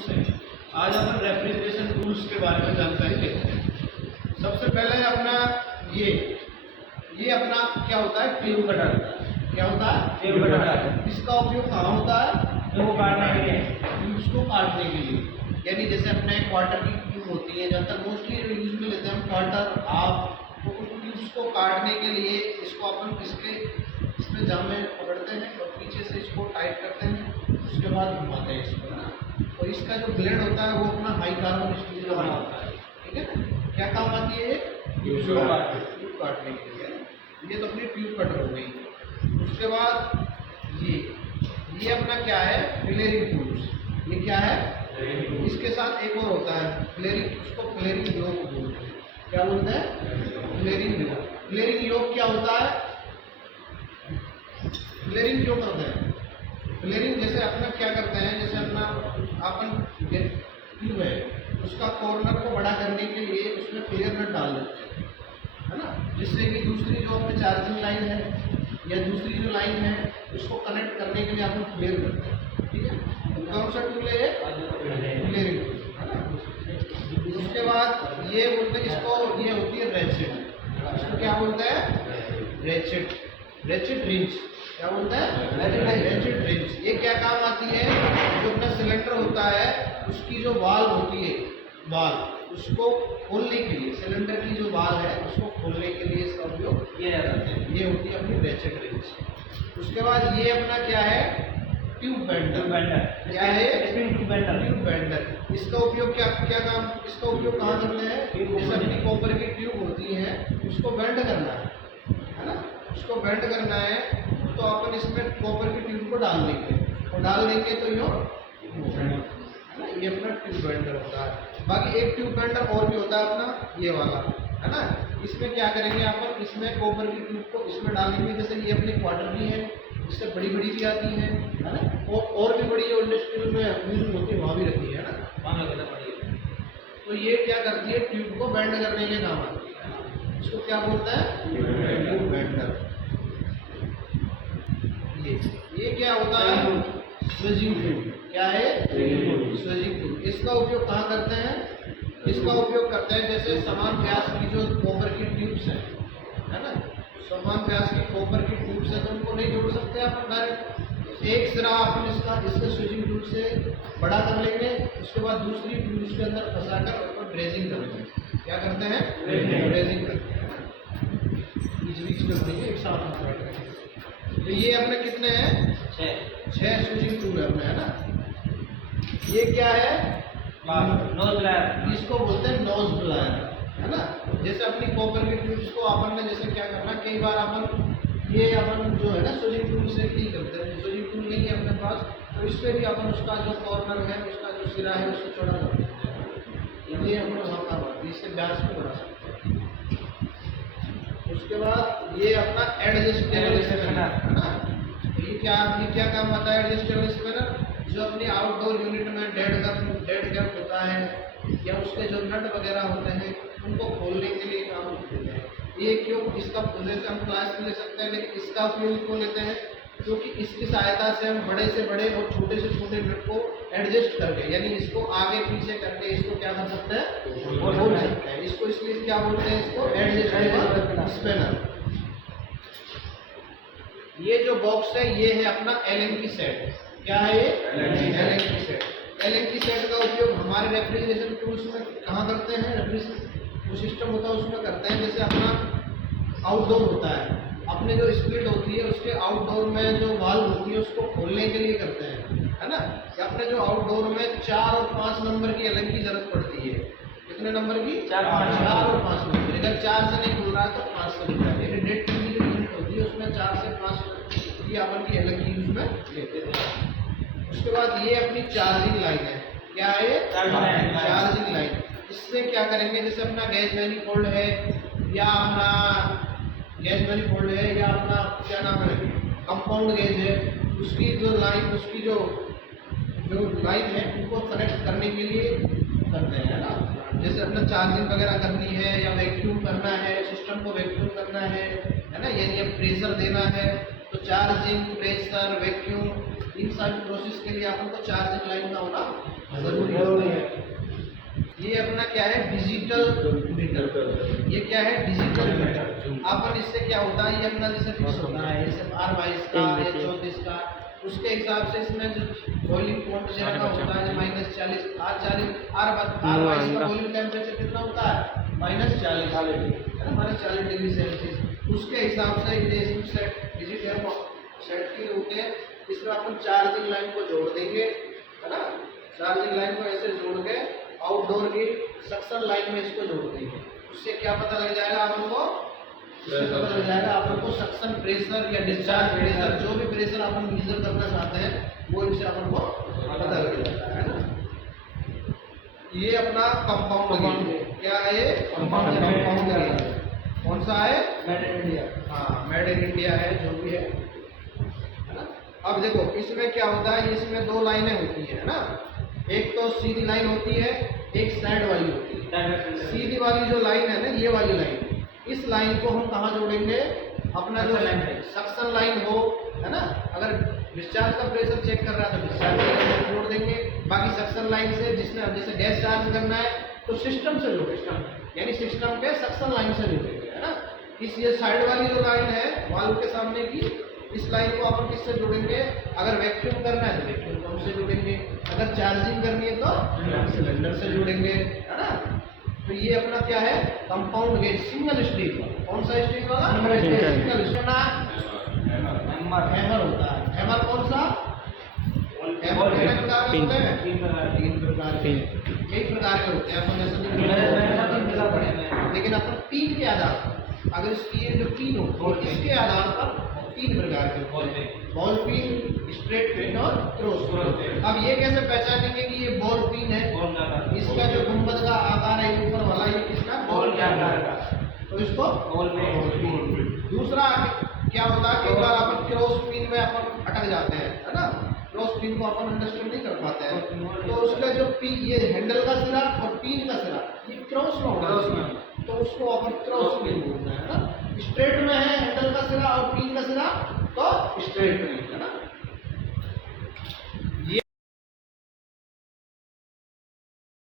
Tools हैं। आज अपन refrigeration tools के बारे में जानकारी लेते हैं। सबसे पहले अपना ये अपना क्या होता है, ट्यूब कटर। क्या होता है? Tube cutter. इसका उपयोग कहाँ होता है? ट्यूब काटने के लिए, ट्यूब्स को काटने के लिए। यानी जैसे अपने क्वार्टर की ट्यूब होती है, ज़्यादातर मोस्टली यूज में लेते हैं हम क्वार्टर, हाफ। तो उन ट्यूब्स को काटने के लिए इसको अपन इसमें जामे पकड़ते हैं और पीछे से इसको टाइट करते हैं, उसके बाद घुमाते हैं इसको, है ना। और इसका जो ब्लेड होता है वो अपना हाई कार्बन स्टील का बना होता है, ठीक है ना। क्या काम आती है? ट्यूब काटने के लिए। ये तो अपनी ट्यूब कटर हो गई। उसके बाद ये अपना क्या है? Flaring tools. ये क्या है? इसके साथ एक और होता है फ्लेयरिंग, उसको फ्लेयरिंग योक बोलते हैं। क्या बोलते हैं? फ्लेयरिंग योक। फ्लेयरिंग योक क्या होता है? फ्लेयरिंग क्यों करते हैं? फ्लेयरिंग जैसे अपना क्या करते हैं, जैसे अपना अपन ट्यूब है उसका कॉर्नर को बड़ा करने के लिए उसमें फ्लेयर नट डाल देते हैं, है ना, जिससे कि दूसरी जो अपनी चार्जिंग लाइन है या दूसरी जो लाइन है उसको कनेक्ट करने के लिए अपन फ्लेयर करते हैं, ठीक है। तो कौन सा टूल है ये? फ्लेयरिंग टूल, है ना। उसके बाद ये बोलते हैं इसको, ये होती है रेचेट। इसको क्या बोलते हैं? Ratchet wrench. क्या बोलते हैं? Ratchet wrench. ये क्या काम आती है? जो अपना सिलेंडर होता है उसकी जो वाल्व होती है, वाल्व उसको खोलने के लिए, सिलेंडर की जो वाल्व है उसको खोलने के लिए इसका उपयोग किया जाता है। ये होती है अपनी रेचेट रिंच। उसके बाद ये अपना क्या है? Tube bender. क्या है? Tube bender. इसका उपयोग क्या काम, इसका उपयोग कहाँ करना है? जैसे अपनी कॉपर की ट्यूब होती है उसको बेंड करना है ना, उसको बेंड करना है तो अपन इसमें कॉपर की ट्यूब को डाल देंगे और डाल देंगे तो है ना, ये अपना ट्यूब बेंडर होता है। बाकी एक ट्यूब बेंडर और भी होता है अपना ये वाला, है ना। इसमें क्या करेंगे अपन, इसमें कॉपर की ट्यूब को इसमें डालेंगे, जैसे ये अपने क्वार्टर की है, इससे बड़ी भी आती है ना, और भी बड़ी जो इंडस्ट्रियल में यूज होती है वहाँ भी रखी है ना, वहाँ लगाना पड़ेगा। तो ये क्या करती है? ट्यूब को बेंड करने के काम आती है। इसको क्या बोलता है? Tube bender. ये क्या होता है? Swaging tool. क्या है? Swaging tool. इसका उपयोग कहाँ करते हैं? इसका उपयोग करते हैं जैसे समान व्यास की जो कॉपर की ट्यूब्स है ना, समान व्यास की कॉपर की ट्यूब्स है तो उनको नहीं जोड़ सकते अपन डायरेक्ट। एक सिरा अपन इसके स्वेजिंग टूल से बड़ा कर लेंगे, उसके बाद दूसरी ट्यूब उसके अंदर फंसाकर उसको ड्रेजिंग करेंगे। क्या करते हैं? ड्रेजिंग करते हैं, बीच में करेंगे, एक साथ में। तो ये अपने कितने हैं? 6 स्विचिंग टूल है अपने, है ना। ये क्या है? नोज ब्लायर। इसको बोलते हैं नोज ब्लायर, है ना। जैसे अपनी कॉपर की ट्यूब्स को अपन ने जैसे क्या करना, कई बार अपन जो है ना स्विचिंग टूल से नहीं करते, स्विचिंग टूल नहीं है अपने पास, तो इससे भी अपन उसका जो कॉर्नर है, उसका जो सिरा है उसको चौड़ा कर देते हैं। ये अपना वहाँ का बात, इससे व्यास को बढ़ा सकते हैं। उसके बाद ये अपना एडजस्टेबल स्पैनर, है ना। ये क्या काम आता है? एडजस्टेबल स्पैनर जो अपनी आउटडोर यूनिट में डेड कैप होता है या उसके जो नट वगैरह होते हैं उनको खोलने के लिए काम देते हैं। ये क्यों? इसका जैसे हम क्लास में ले सकते हैं, लेकिन इसका उपयोग क्यों लेते हैं? क्योंकि इसकी सहायता से हम बड़े से बड़े और छोटे से छोटे नट को एडजस्ट करके, यानी इसको आगे पीछे करके इसको क्या कर सकते हैं? खोल सकते हैं। इसको इसलिए क्या बोलते हैं? इसको एडजस्टेबल स्पैनर। ये जो बॉक्स है ये है अपना एलन की सेट। क्या है ये? एलन की सेट। एलन की सेट का उपयोग हमारे रेफ्रिजरेशन टूल्स में कहाँ करते हैं? रेफ्रिजरेशन जो सिस्टम होता है उसमें करते हैं। जैसे अपना आउटडोर होता है, अपने जो स्प्लिट होती है उसके आउटडोर में जो वाल्व होती है उसको खोलने के लिए करते हैं, है ना। या अपने जो आउटडोर में 4 और 5 नंबर की एलन की जरूरत पड़ती है। कितने नंबर की? 4 और 5 नंबर। अगर 4 से नहीं खुल रहा है तो 5 से खुल रहा है। यानी डेट की जो यूनिट होती है उसमें 4 से 5 की अपन की एलन की यूज में लेते हैं। उसके बाद ये अपनी चार्जिंग लाइन है। क्या है? Charging line. इसमें क्या करेंगे, जैसे अपना गैस मैनिफोल्ड है या अपना गैस मैनिफोल्ड है या अपना क्या नाम है कंपाउंड गैस है, उसकी जो लाइन, उसकी जो लाइन है उनको कनेक्ट करने के लिए करते हैं, है ना। जैसे अपना चार्जिंग वगैरह करनी है या वैक्यूम करना है, सिस्टम को वैक्यूम करना है ना, यानी अब प्रेशर देना है तो चार्जिंग, प्रेशर, वैक्यूम, इन सारी प्रोसेस के लिए अपन को चार्जिंग लाइन का होना जरूरी है। ये अपना क्या है, डिजिटल मीटर। ये क्या है, डिजिटल मीटर। अपन इससे क्या होता है, ये अपना जैसे फिक्स होता है, जैसे R22 का या 34 का, उसके हिसाब से इसमें जो बॉइलिंग पॉइंट जो रखा होता है -40, R22 का बॉइलिंग टेम्परेचर कितना होता है, -40 है ना, -40 डिग्री सेल्सियस। उसके हिसाब से ये सेट डिजिटल सेट की होते हैं। इसमें अपन चार्जिंग लाइन को जोड़ देंगे, है ना, चार्जिंग लाइन को ऐसे जोड़ के आउटडोर की सक्शन लाइन में इसको जोड़ देंगे। उससे क्या पता लग जाएगा अपन को, उससे पता लग जाएगा अपन को सक्शन प्रेशर या डिस्चार्ज प्रेशर, जो भी प्रेशर अपन मेजर करना चाहते हैं वो इनसे अपन को पता लग जाता है ना। ये अपना कंपाउंड गेज, क्या है ये कंपाउंड गेज। कौन सा है, मेड इन इंडिया। हाँ, मेड इन इंडिया है, जो भी है ना। अब देखो इसमें क्या होता है, इसमें दो लाइनें होती है ना, एक तो सीधी लाइन होती है, एक साइड वाली होती है। सीधी वाली जो लाइन है ना, ये वाली लाइन, इस लाइन को हम कहाँ जोड़ेंगे, अपना जो सक्शन लाइन हो, है ना, अगर डिस्चार्ज का प्रेशर चेक कर रहा है तो डिस्चार्ज लाइन जोड़ देंगे। बाकी सक्शन लाइन से जिसने जैसे गैस चार्ज करना है तो सिस्टम से जोड़ेंगे, यानी सिस्टम के सक्शन लाइन से जोड़ेंगे, है ना। इस ये साइड वाली जो लाइन है वाल्व के सामने की, इस लाइन को अपन किससे जोड़ेंगे, अगर वैक्यूम करना है तो वैक्यूम पंप से जोड़ेंगे, अगर चार्जिंग करनी है तो सिलेंडर से जोड़ेंगे, है ना। तो ये अपना क्या है, कंपाउंड गेज, सिंगल स्टील। कौन सा स्टील वाला, सिंगल स्टील। हैमर होता है, हैमर कौन सा, हैमर कितने प्रकार के होते हैं, 3 प्रकार के, कई प्रकार के होते हैं। अपन लेकिन अपन 3 के आधार पर, अगर इसकी ये जो 3 हो इसके आधार पर 3 प्रकार के होते हैं, बॉल पिन, स्ट्रेट पिन और क्रॉस पिन। अब ये कैसे पहचानेंगे कि ये बॉल पिन है, इसका जो गुंबद का आकार है ऊपर वाला, ये किसका, बॉल के आकार का, तो इसको बॉल में। दूसरा क्या होता है, कई बार अपन क्रॉस पिन में अपन अटक जाते हैं, है ना, क्रॉस पिन को अपन अंडरस्टैंड नहीं कर पाते हैं, तो उसका जो पिन, ये हैंडल का सिरा और पिन का सिरा ये क्रॉस में होगा, तो उसको अपन क्रॉस पिन बोलते हैं ना। स्ट्रेट में है हैंडल का सिरा और पिन का सिरा तो स्ट्रेट में।